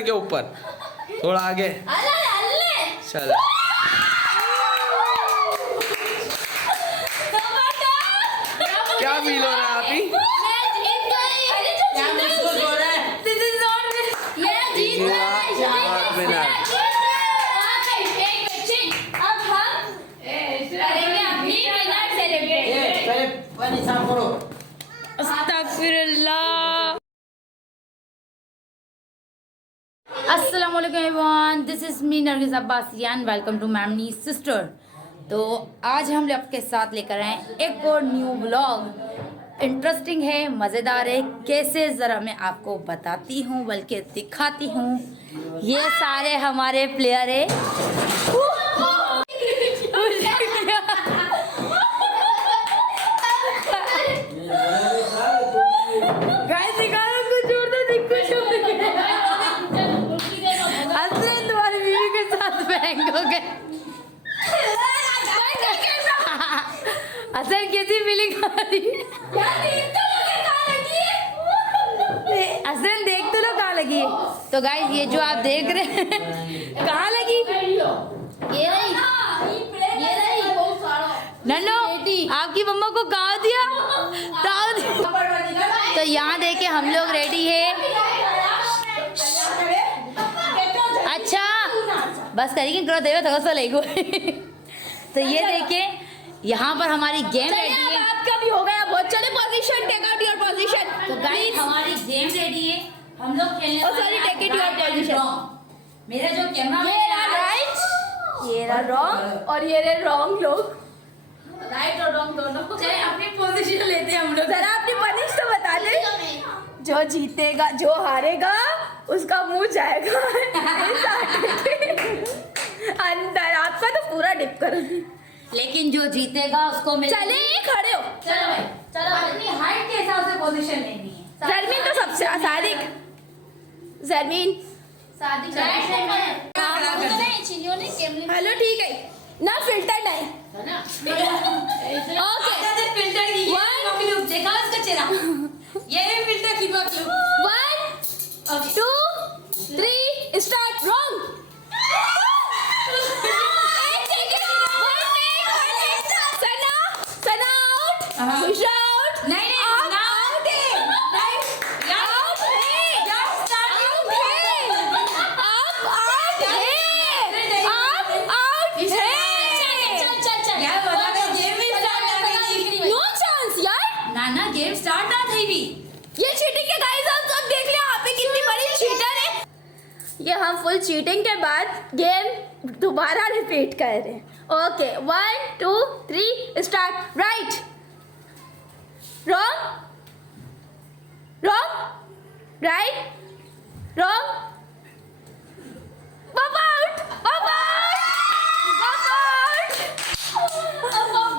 के ऊपर थोड़ा आगे चलो। क्या फील हो रहा है अभी? अस्सलामुअलैकुम everyone, this is me Nargis Abbasian. Welcome to मैमनी सिस्टर। तो आज हम आपके साथ लेकर आए एक और न्यू व्लॉग। इंटरेस्टिंग है, मज़ेदार है। कैसे ज़रा मैं आपको बताती हूँ, बल्कि दिखाती हूँ। ये सारे हमारे प्लेयर है। असल कैसी फीलिंग आ रही है? असल देख तो लो कहाँ लगी है। तो गाइस ये जो आप देख रहे हैं कहाँ लगी? ये रही। नन्नो आपकी मम्मा को कहा दिया? तो यहाँ देखे हम लोग रेडी है। अच्छा बस करेंगे करो देवे थोड़ा लेगो। तो ये देखिए यहाँ पर हमारी गेम रेडी है। आपका भी हो गया बहुत। चले position, take out your position. तो गाइस हमारी गेम रेडी है। हम लोग खेलने वाले हैं। Take it your position. मेरा जो कैमरा ये रहा राइट, ये रहा रॉन्ग और ये रहे रॉन्ग लोग। राइट और रॉन्ग दोनों। चले अपनी पोजीशन लेते हैं हम लोग। जरा अपनी पनिश तो बता दे। जो जीतेगा, जो हारेगा उसका मुंह जाएगा अंदर। आपका तो पूरा डिप करूंगी, लेकिन जो जीतेगा उसको मिल। चले खड़े हो। चलो भाई, चलो अपनी हाइट के हिसाब से पोजीशन लेनी है। जरमीन तो सबसे सादिक, जरमीन हेलो ठीक है ना, फिल्टर नहीं ओके। फिल्टर की देखा उसका चेहरा, ये भी फिल्टर की बात। 1 2 3 स्टार्ट। रॉन्ग। ये हम फुल चीटिंग के बाद गेम दोबारा रिपीट कर रहे हैं। Okay 1 2 3 start. Right, wrong, wrong, right, wrong, पापा आउट, पापा आउट,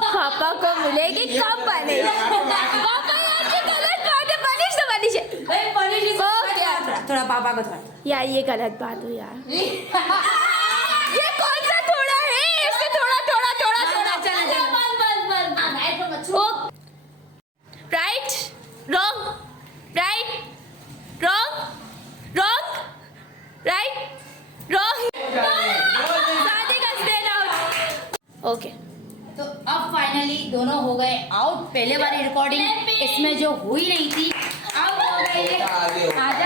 पापा को मिलेगी कब बने। पापा यार ये गलत बात है, पनिश तो पनिश है। थोड़ा पापा को थोड़ा यार ये गलत बात हुई यार। ये कौन सा थोड़ा है? इससे थोड़ा थोड़ा थोड़ा थोड़ा चल। Right, wrong, right, wrong, wrong, right, wrong. शादी का स्टैंड आउट। ओके तो अब फाइनली दोनों हो गए आउट। पहले वाली रिकॉर्डिंग इसमें जो हुई नहीं थी अब हो गई है।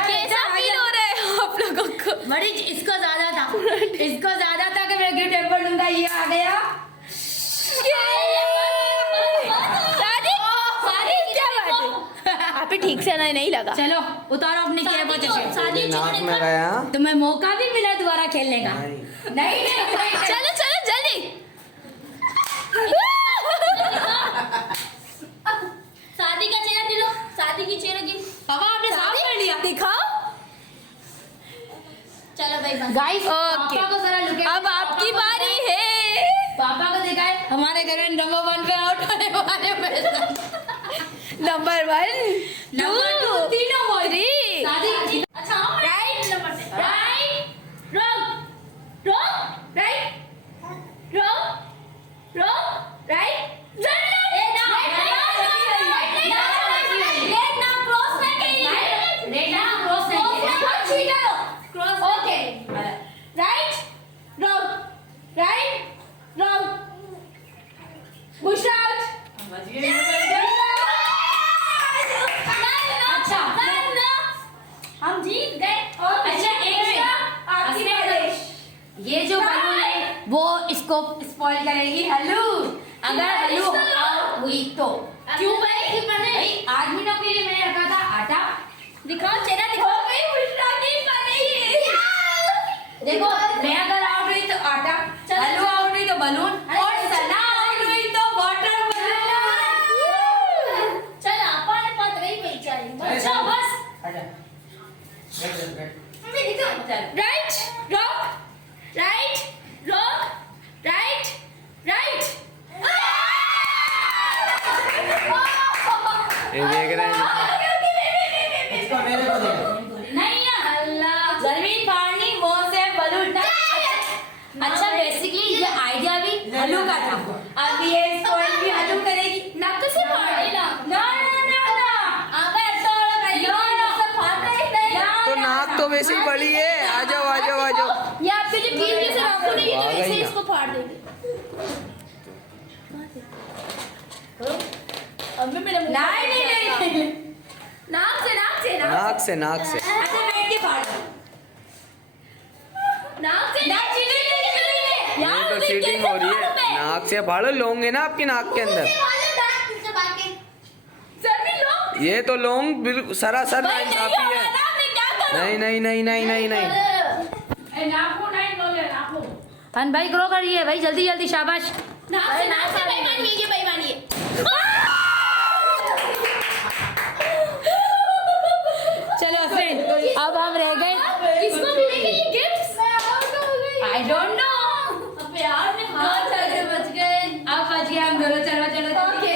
कैसा फील हो रहा है आप लोगों को? बड़ी इसको ज्यादा था, इसको ज्यादा था कि मैं गिफ्ट टेम्पर लूंगा। ये आ गया। आप ही ठीक से नहीं लगा। चलो उतारो अपने नाक में गया। तुम्हें मौका भी मिला दोबारा खेलने का। नहीं चलो चलो जल्दी। शादी का चेहरा दिलो, शादी की चेहरा गिन। पापा आपने साफ कर लिया। दिखाओ। चलो भाई बस। गाइस ओके पापा को जरा लुक। अब आपकी बारी है। पापा को देखा है हमारे घर में नंबर 1 पे आउट होने वाले नंबर 1 2 तीनों बोल 3। अच्छा right, right, wrong, wrong, right, wrong, wrong, right, इसको स्पॉइल करेगी हल्लू। अगर हल्लू आउट हुई तो क्यों भाई भाई आदमियों के लिए मैंने रखा था आटा। दिखाओ चेहरा दिखाओ भाई बुशरा नहीं बनी देखो मैं अगर आउट हुई तो आटा, हल्लू आउट हुई तो बलून और सना आउट हुई तो वाटर बलून। चल अपन पत रही बेचारी अच्छा बस right rock right rock right right ये देख रहे हैं इसको मेरे को दे नहीं है अल्लाह जमीन फाड़नी मोह से बलून। अच्छा बेसिकली ये आइडिया भी हल्लू का था। अब ये स्पॉइल भी हल्लू करेगी। नक से फाड़ी ना ना ना ना ना अबे ऐसा वाला कहीं से फाड़ता ही नहीं तो नाक तो वैसे ही बड़ी है। आ जाओ आ जाओ आ जाओ। ये आपके जो कील जैसे रखो नहीं तो आ गई ऐसे ही ना। इसको फाड़ देंगे अबे मेरा मुंह नहीं नहीं नहीं नाक से नाक से नाक से नाक से। अच्छा बैठ के फाड़ नाक से ना चीटिंग नहीं ये तो चीटिंग हो रही है। नाक से फाड़ो, लोंगे ना आपके नाक के अंदर। ये तो लोंग बिल्कुल सरासर नाइंसाफी है। नहीं नहीं नहीं नहीं नहीं नहीं। हन भाई ग्रो करिए भाई जल्दी जल्दी शाबाश। नाक से बेईमानी है ये बेईमानी है चलो फ्रेंड अब हम रह गए। किसको मिलेगी ये गिफ्ट्स आई डोंट नो। अबे यार मैं हाथ चले बच गए अब बच गए हम दोनों। चलो चलो ओके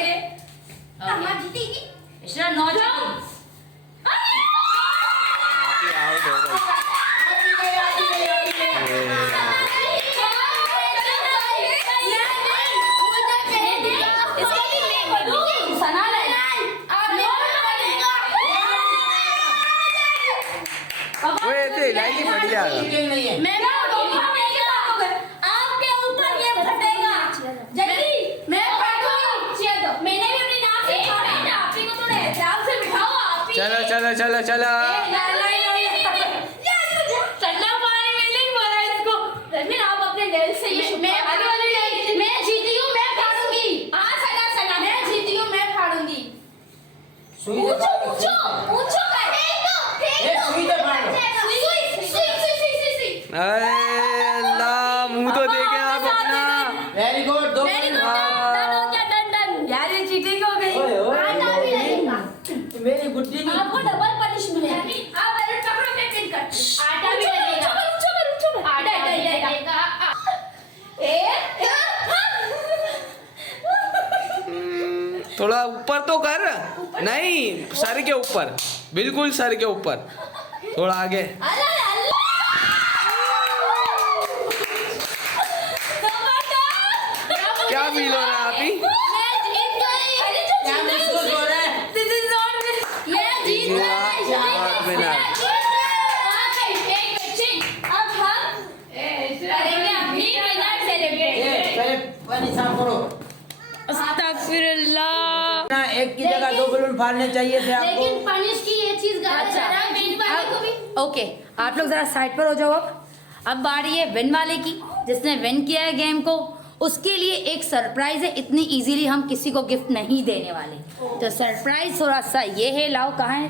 हम जीतेगी इशरा नौ चीटिंग। आप ही आउट हो गए। सना ले वो ऐसे हिलाएगी फट जाएगा। चीटिंग नहीं है आपके ऊपर ये फटेगा जल्दी मैं फाड़ूंगी मैंने भी अपनी नाक से फाड़ा है आप ही को थोड़ा एहतियात से बिठाओ आप ही चलो चलो चलो चलो। ठंडा पानी में नहीं भरा इसको। रमीन आप अपने दिल से ये मैं जीती हूँ मैं फाड़ूंगी हाँ सना सना मैं जीती हूँ मैं फाड़ूंगी सुई से पूछो फाड़ लो, पूछो पूछो ये सुई से फाड़ लो। अरे अल्लाह, मुंह तो देखे आप अपना। वेरी गुड दो यार ये चीटिंग हो गई। ओए ओए मेरी गुड्डी की आपको डबल पनिशमेंट है आप पहले चक्र में पिन कर आटा भी लगेगा आटा लगेगा थोड़ा ऊपर तो कर। नहीं, सर के ऊपर, बिल्कुल सर के ऊपर। थोड़ा आगे। क्या फील हो रहा है आप ही? क्या महसूस हो रहा है पहले पानी साफ करो अस्तगफिरुल्लाह। ना एक की जगह दो बलून फाड़ने चाहिए थे लेकिन आपको पनिश की ये चीज गलत है ना मेन वाले को भी ओके आप लोग जरा साइड पर हो जाओ। अब बारी है विन वाले की। जिसने विन किया है गेम को उसके लिए एक सरप्राइज है। इतनी इजीली हम किसी को गिफ्ट नहीं देने वाले। तो सरप्राइज थोड़ा सा ये है। लाओ कहाँ है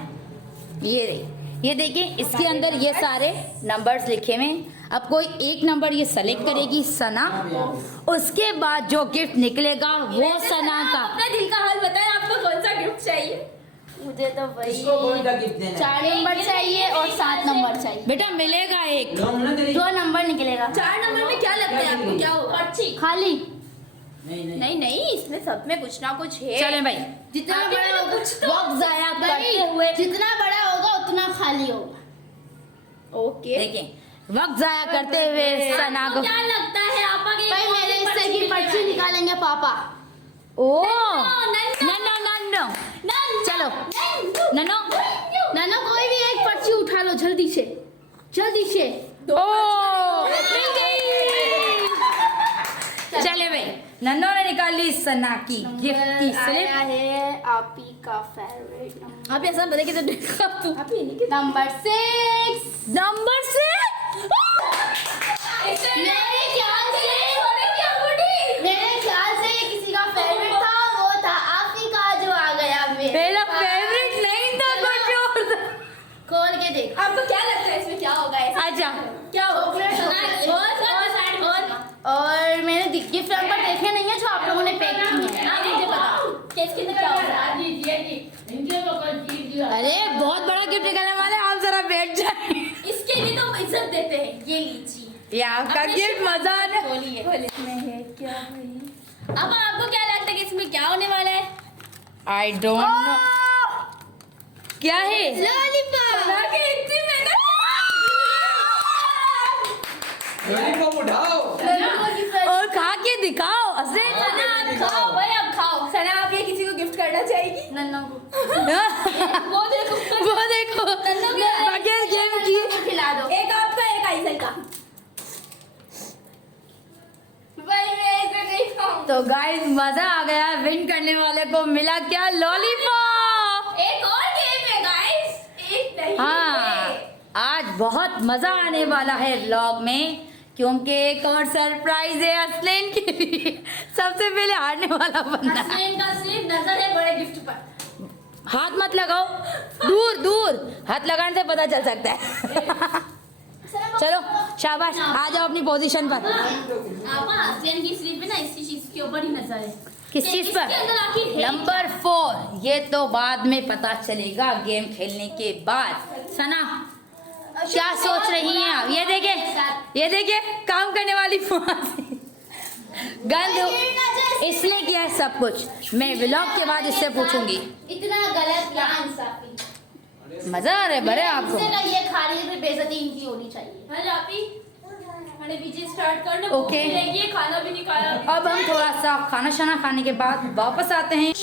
ये रही। ये देखिए इसके अंदर ये सारे नंबर्स लिखे हुए हैं। अब कोई एक नंबर ये सेलेक्ट करेगी सना। उसके बाद जो गिफ्ट निकलेगा वो सना का। अपने दिल का हाल बताएं आपको कौन सा गिफ्ट चाहिए मुझे तो वही इसको कौन सा गिफ्ट देना है 4 नंबर चाहिए और 7 नंबर चाहिए बेटा मिलेगा एक। लोग ना तेरी 2 नंबर निकलेगा 4 नंबर में क्या लगता है आपको क्या होगा अच्छी खाली नहीं नहीं नहीं नहीं इसमें सब में कुछ ना कुछ है चले भाई जितना अभी बड़ा भी तो होगा कुछ तो वक्त जाया करते हुए जितना बड़ा होगा उतना खाली होगा ओके देखिए वक्त जाया करते हुए सना को। क्या लगता है आपा के भाई मेरे हिस्से की पर्ची निकालेंगे पापा ओ नन्नो, नन्नो नन्नो चलो नन्नो नाना कोई भी एक पर्ची उठा लो जल्दी से ओ मिल गई। चले भाई नन्नो ने निकाल ली सना की गिफ्ट की स्लिप। है आपी का फेवरेट नंबर आप ऐसा बोले कि तो देखा तू नंबर 6 नंबर से मेरे ख्याल से अच्छा क्या और मैंने गिफ्ट नंबर देखे नहीं है जो आप लोगों ने पैक किए हैं। मुझे बताओ किसके लिए क्या होगा। अरे बहुत बड़ा गिफ्ट निकलने वाला है, आप जरा बैठ जाए। इसके लिए तो इज्जत देते हैं। ये लीजिए ये आपका गिफ्ट मजा आ रहा है। इसमें है क्या है। अब आपको क्या लगता है कि इसमें क्या होने वाला है। आई डोंट नो क्या है। लॉलीपॉप उठाओ। और खा के दिखाओ असे। सना आप खाओ भाई, अब खाओ। सना आप ये किसी को गिफ्ट करना चाहेगी। नन्ना को वो देखो वो देखो बगैर गेम की। खिला दो। एक आपका एक आइसल का। भाई मैं इसे नहीं खाऊं। तो गाइस मजा आ गया, विन करने वाले को मिला क्या लॉलीपॉप। एक और गेम है गाइस, एक नहीं हाँ है। आज बहुत मजा आने वाला है व्लॉग में, क्योंकि एक और सरप्राइज है असलैन के लिए। सबसे पहले हारने वाला बंदा। असलैन का सिर्फ नजर है बड़े गिफ्ट पर। हाथ मत लगाओ, दूर दूर, हाथ लगाने से पता चल सकता है। चलो शाबाश, आ जाओ अपनी पोजीशन पर। आपका असलैन की सिर्फ ना इसी चीज के ऊपर ही नजर है। किस चीज इसके पर? अंदर आखिर है नंबर 4, ये तो बाद में पता चलेगा गेम खेलने के बाद। सना क्या सोच रही हैं आप? ये देखे काम करने वाली गंद इसलिए किया है सब कुछ। मैं व्लॉग के बाद इससे पूछूंगी। इतना गलत क्या इंसाफी। मजा आ रहा है बड़े आपको। इससे का ये खा रही है, फिर बेइज्जती इनकी होनी चाहिए। हेलो आपी, मैंने पीछे स्टार्ट करना। ओके। ये खाना भी निकाला। अब हम थोड़ा सा खाना शाना खाने के बाद वापस आते हैं।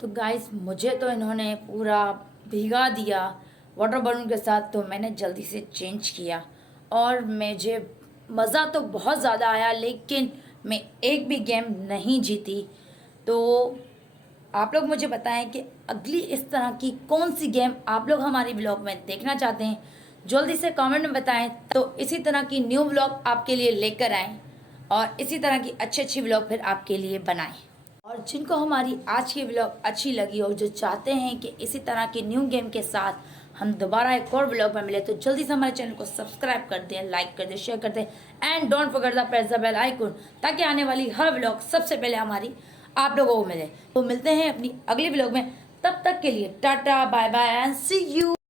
तो गाइस मुझे तो इन्होंने पूरा भिगा दिया वाटर बलून के साथ, तो मैंने जल्दी से चेंज किया और मुझे मज़ा तो बहुत ज़्यादा आया, लेकिन मैं एक भी गेम नहीं जीती। तो आप लोग मुझे बताएं कि अगली इस तरह की कौन सी गेम आप लोग हमारी व्लॉग में देखना चाहते हैं, जल्दी से कमेंट में बताएं। तो इसी तरह की न्यू व्लॉग आपके लिए लेकर आएँ और इसी तरह की अच्छी व्लॉग फिर आपके लिए बनाएं। और जिनको हमारी आज की व्लॉग अच्छी लगी और जो चाहते हैं कि इसी तरह की न्यू गेम के साथ हम दोबारा एक और व्लॉग में मिले, तो जल्दी से हमारे चैनल को सब्सक्राइब कर दें, लाइक कर दें, शेयर कर दें and don't forget the press the bell icon, ताकि आने वाली हर व्लॉग सबसे पहले हमारी आप लोगों को मिले। तो मिलते हैं अपनी अगली व्लॉग में, तब तक के लिए tata bye bye and see you.